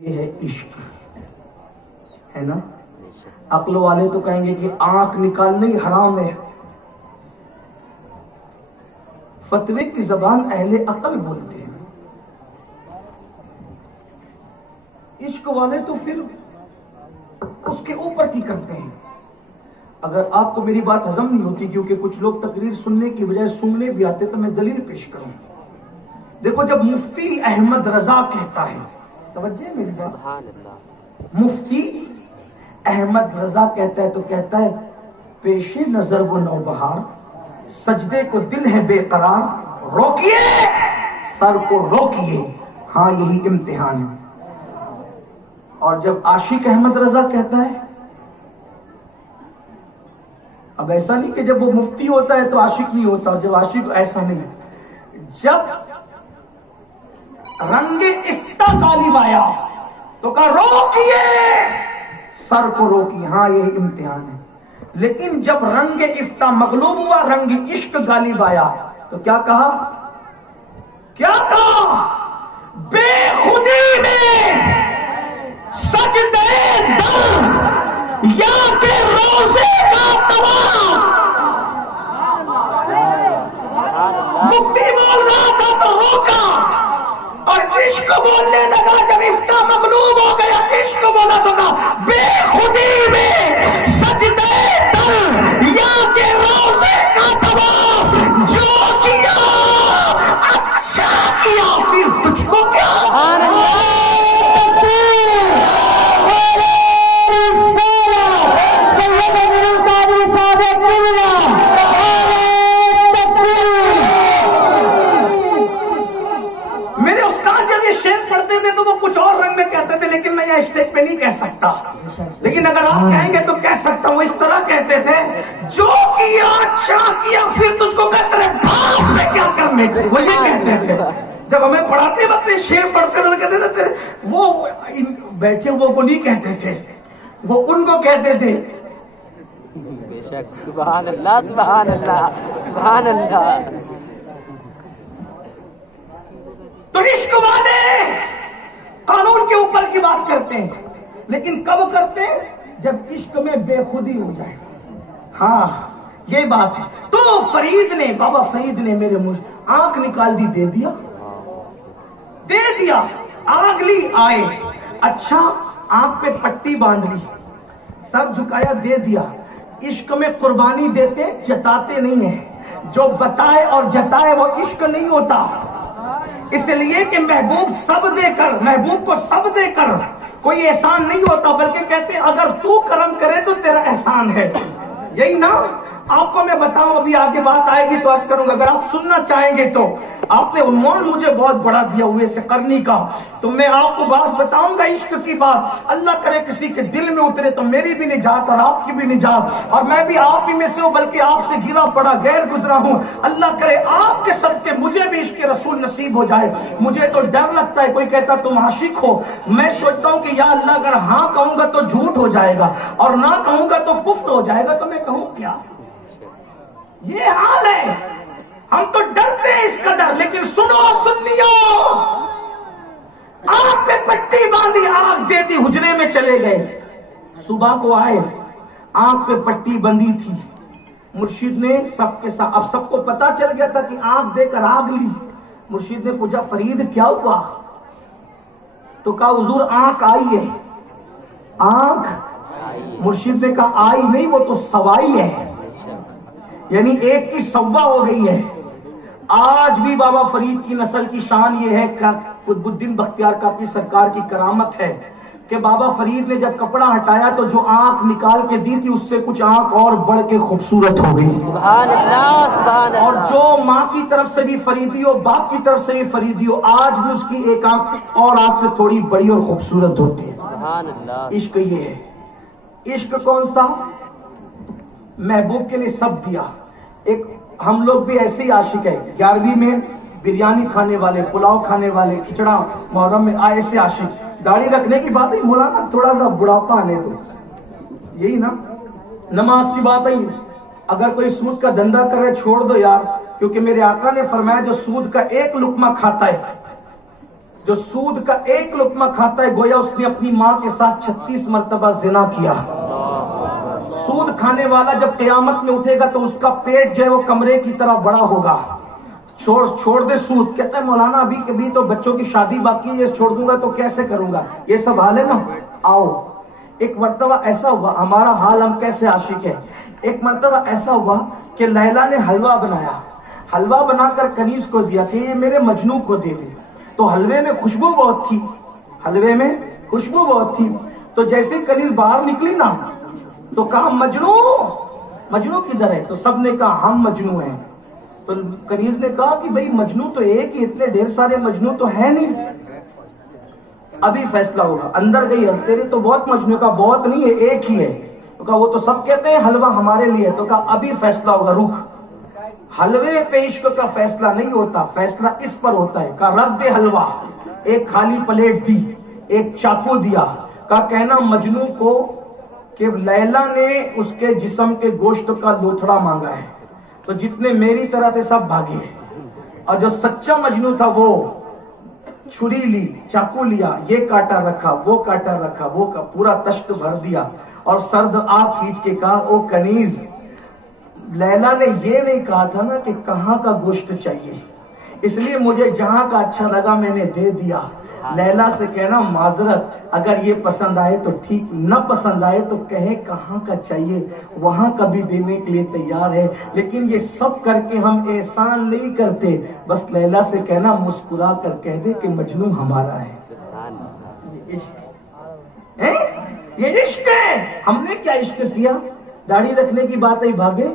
ये है इश्क, है ना। अक्ल वाले तो कहेंगे कि आंख निकालना ही हराम है। फतवे की जबान अहले अक्ल बोलते हैं। इश्क वाले तो फिर उसके ऊपर की करते हैं। अगर आपको मेरी बात हजम नहीं होती, क्योंकि कुछ लोग तकरीर सुनने की बजाय सुनने भी आते, तो मैं दलील पेश करूं। देखो, जब मुफ्ती अहमद रजा कहता है, तवज्जो है मेरी बात, मुफ्ती अहमद रजा कहता है तो कहता है पेशे नजर वो नौबहार, सजदे को दिल है बेकरार, रोकिए सर को रोकिए, हाँ यही इम्तिहान है। और जब आशिक अहमद रजा कहता है, अब ऐसा नहीं कि जब वो मुफ्ती होता है तो आशिक नहीं होता, और जब आशिक, ऐसा नहीं, जब रंगे इफ्ता गालिब आया तो कहा रोकिए सर को रोकिए, हाँ यही इम्तिहान है। लेकिन जब रंगे इफ्ता मगलूब हुआ, रंग इश्क गालिब आया, तो क्या कहा, क्या कहा, बेखुदी में सजदे दर या के रोजे का तवाफ। मुफ्ती बोल रहा था तो रोका, और इश्क बोलने लगा। जब इफ्ता मगलूब हो गया, इश्क बोला तो कहा बेखुदी में सजदे दर या के रोजे का तवाफ, जो किया अच्छा किया, फिर तुझको क्या। लेकिन मैं यह स्टेज पे नहीं कह सकता, लेकिन अगर आप कहेंगे तो कह सकता हूं। इस तरह कहते थे, जो किया अच्छा किया, फिर तुझको कहते रहे बाप से क्या करने, वो ये कहते थे। जब हमें पढ़ाते वक्त शेर पढ़ते थे, कहते थे वो बैठे वो को नहीं कहते थे, वो उनको कहते थे। सुभान अल्लाह, सुभान अल्लाह, सुभान अल्लाह। तो इश्क वाले कानून के ऊपर की बात करते हैं, लेकिन कब करते हैं, जब इश्क में बेखुदी हो जाए। हाँ ये बात है। तो फरीद ने, बाबा फरीद ने मेरे मुंह आंख निकाल दी, दे दिया, दे दिया, आग ली आए, अच्छा आंख पे पट्टी बांध ली, सर झुकाया, दे दिया। इश्क में कुर्बानी देते जताते नहीं है, जो बताए और जताए वो इश्क नहीं होता। इसलिए कि महबूब सब देकर, महबूब को सब देकर कोई एहसान नहीं होता, बल्कि कहते हैं अगर तू करम करे तो तेरा एहसान है। यही ना। आपको मैं बताऊं, अभी आगे बात आएगी तो अर्ज करूंगा, अगर आप सुनना चाहेंगे तो। आपने उन्मोन मुझे बहुत बड़ा दिया हुए से करनी का, तो मैं आपको बात बताऊंगा इश्क की बात। अल्लाह करे किसी के दिल में उतरे तो मेरी भी निजात और आपकी भी निजात, और मैं भी आप ही में से हूं, बल्कि आपसे गिरा पड़ा गैर गुजरा हूं। अल्लाह करे आपके सदके मुझे भी इश्क रसूल नसीब हो जाए। मुझे तो डर लगता है, कोई कहता तुम आशिक हो, मैं सोचता हूं कि या अल्लाह अगर हाँ कहूंगा तो झूठ हो जाएगा, और ना कहूंगा तो कुफ्र हो जाएगा, तो मैं कहूं क्या। ये हाल है, हम तो डरते हैं इस कदर। लेकिन सुनो सुन्नियो, आंख पे पट्टी बांधी, आग दे दी, हुजरे में चले गए। सुबह को आए, आंख पे पट्टी बंधी थी, मुर्शिद ने सबके साथ, अब सबको पता चल गया था कि आंख देकर आग ली। मुर्शिद ने पूछा फरीद क्या हुआ, तो कहा हुजूर आंख आई है। आंख, मुर्शिद ने कहा आई नहीं, वो तो सवाई है, यानी एक की सव्वा हो गई है। आज भी बाबा फरीद की नस्ल की शान ये है, कुतुबुद्दीन बख्तियार काकी सरकार की करामत है कि बाबा फरीद ने जब कपड़ा हटाया तो जो आंख निकाल के दी थी, उससे कुछ आंख और बढ़ के खूबसूरत हो गई। सुभान अल्लाह, सुभान अल्लाह। और जो माँ की तरफ से भी फरीदी हो, बाप की तरफ से भी फरीदी हो, आज भी उसकी एक आंख और आंख से थोड़ी बड़ी और खूबसूरत होती है। सुभान अल्लाह। इश्क ये है। इश्क कौन सा, महबूब के लिए सब दिया। एक हम लोग भी ऐसे ही आशिक है। 11वीं में बिरयानी खाने वाले, पुलाव खाने वाले, खिचड़ा मुहर्रम में ऐसे आशिक। दाढ़ी रखने की बात ही मौलाना, थोड़ा सा बुढ़ापा आने दो, यही ना। नमाज की बात ही, अगर कोई सूद का धंधा करे छोड़ दो यार, क्योंकि मेरे आका ने फरमाया जो सूद का एक लुकमा खाता है जो सूद का एक लुकमा खाता है गोया उसने अपनी मां के साथ 36 मरतबा जिना किया। सूद खाने वाला जब क़यामत में उठेगा तो उसका पेट जो है वो कमरे की तरह बड़ा होगा। छोड़ दे सूद। कहता है मौलाना अभी कभी तो बच्चों की शादी बाकी है, ये छोड़ दूंगा तो कैसे करूंगा, ये सब हाल है ना। आओ, एक मरतबा ऐसा हुआ, हमारा हाल हम कैसे आशिक है। एक मरतबा ऐसा हुआ कि लैला ने हलवा बनाया, हलवा बनाकर कनीज को दिया कि ये मेरे मजनू को दे दे। तो हलवे में खुशबू बहुत थी, हलवे में खुशबू बहुत थी। तो जैसे कनीज बाहर निकली ना तो कहा मजनू, मजनू किधर है। तो सबने कहा हम मजनू हैं। तो कनीज ने कहा कि भाई मजनू तो एक ही, इतने ढेर सारे मजनू तो है नहीं, अभी फैसला होगा। अंदर गई, तेरे तो बहुत मजनू का, बहुत नहीं है, एक ही है। तो कहा वो तो सब कहते हैं हलवा हमारे लिए। तो कहा अभी फैसला होगा, रुक। हलवे पे इश्क का फैसला नहीं होता, फैसला इस पर होता है। कहा रख दे हलवा। एक खाली प्लेट दी, एक चाकू दिया। कहा कहना मजनू को कि लैला ने उसके जिस्म के गोश्त का लोथड़ा मांगा है, तो जितने मेरी तरह थे सब भागे। और जो सच्चा मजनू था वो छुरी ली, चाकू लिया, ये काटा रखा, वो काटा रखा, वो का पूरा तश्त भर दिया और सर्द आग खींच के कहा ओ कनीज, लैला ने ये नहीं कहा था ना कि कहाँ का गोश्त चाहिए, इसलिए मुझे जहां का अच्छा लगा मैंने दे दिया। लैला से कहना माजरत, अगर ये पसंद आए तो ठीक, न पसंद आए तो कहे कहाँ का चाहिए, वहां का भी देने के लिए तैयार है। लेकिन ये सब करके हम एहसान नहीं करते, बस लैला से कहना मुस्कुरा कर कह दे कि मजनू हमारा है। ये इश्क है, ये इश्क है। हमने क्या इश्क किया, दाढ़ी रखने की बात ही भागे।